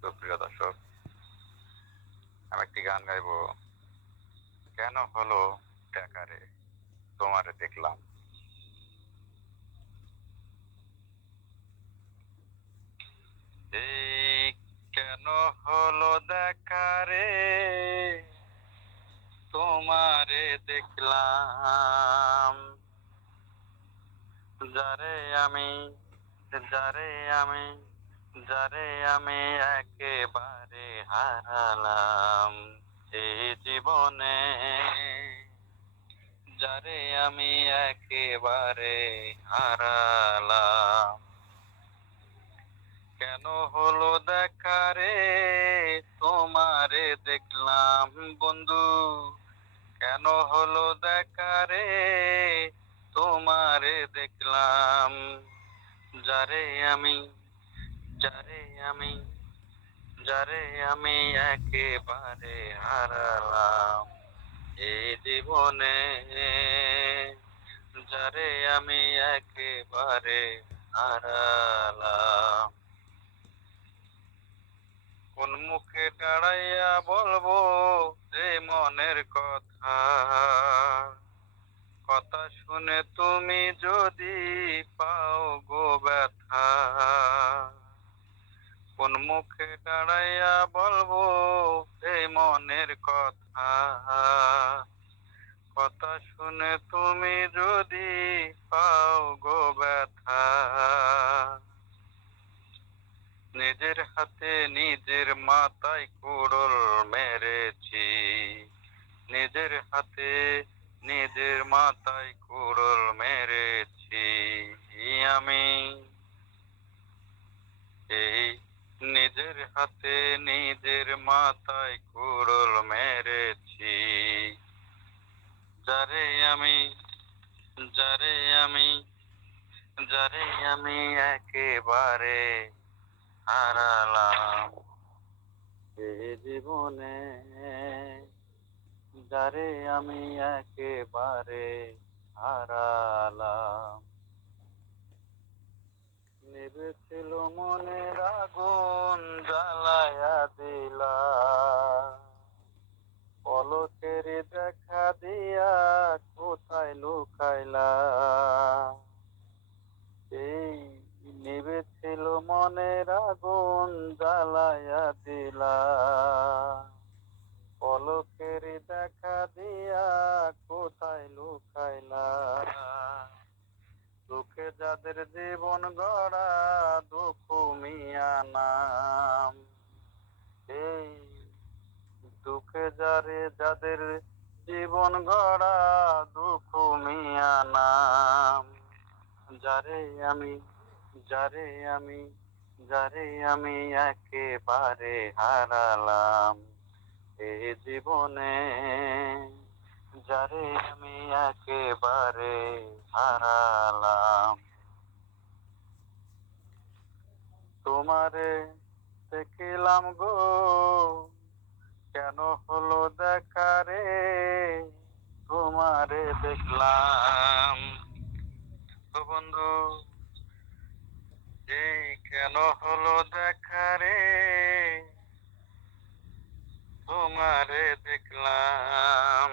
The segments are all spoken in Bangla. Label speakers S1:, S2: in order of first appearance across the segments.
S1: সুপ্রিয় দর্শক, আমি একটি গান গাইবো। কেন হলো টাকারে তোমারে দেখলাম। এই কেন হলো দেখারে তোমারে দেখলাম। যারে আমি যারে আমি যারে আমি একেবারে হারালাম এই জীবনে। যারে আমি একেবারে হারালাম। কেন হলো দেখারে তোমারে দেখলাম বন্ধু। কেন হলো দেখারে তোমারে দেখলাম। যারে আমি যারে আমি যারে আমি একেবারে হারালাম এই জীবনে। যারে আমি একেবারে হারালাম। কোন মুখে দাঁড়াইয়া বলব যে মনের কথা? কথা শুনে তুমি যদি পাও গো ব্যথা কোন মুখে দাঁড়াইয়া বলব এই মনের কথা। কথা শুনে তুমি যদি পাও গো ব্যথা। নিজের হাতে নিজের মাথায় কুড়ল মেরেছি। নিজের হাতে নিজের মাথায় কুড়ল মেরেছি আমি এই নিজের হাতে নিজের মাথায় কুড়ল মেরেছি। যারে আমি যারে আমি যারে আমি একেবারে হারালাম এই জীবনে। যারে আমি একেবারে হারালাম নেবেছিল মনের আগুন জ্বালায়া দিলা। পলকের দেখা দিয়া কোথায় লুকাইলা। এই নিবেছিল মনের আগুন জ্বালায়া দিলা। পলকের দেখা দিয়া কোথায় লুকাইলা। দুঃখে যাদের জীবন গড়া যারে যাদের জীবন গড়া দুঃখ মিয়া নাম। যারে আমি যারে আমি যারে আমি একেবারে হারালাম এই জীবনে। যারে আমি একেবারে হারালাম। তোমারে দেখিলাম গো কেন হলো দেখারে তোমারে দেখলাম। তো বন্ধু এই কেন হলো দেখারে তোমারে দেখলাম।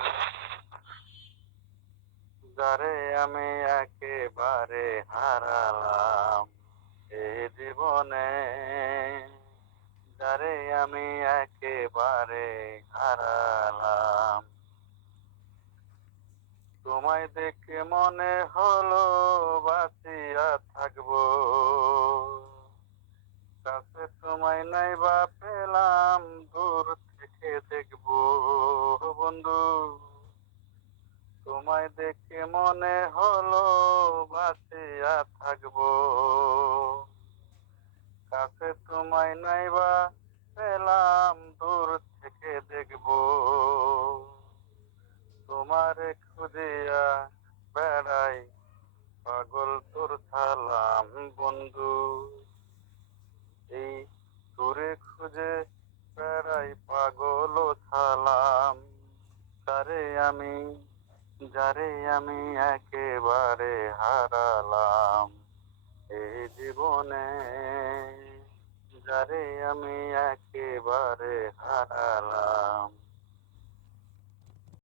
S1: যারে আমি একেবারে হারালাম এই জীবনে। যারে আমি একেবারে হারালাম। তোমায় দেখে মনে হলো বাঁচিয়া থাকব। কাছে তোমায় নাই বা পেলাম, দূর থেকে দেখব। বন্ধু, তোমায় দেখে মনে হলো বাঁচিয়া থাকব। কাছে তোমায় নাই বা পেলাম দূর থেকে দেখব। তোমারে খুঁজিয়া বেড়াই পাগল তোর থালাম বন্ধু। এই তোরে খুঁজে বেড়াই পাগল থালাম। তারে আমি, যারে আমি একেবারে হারালাম। এই জীবনে যারে আমি একেবারে হারালাম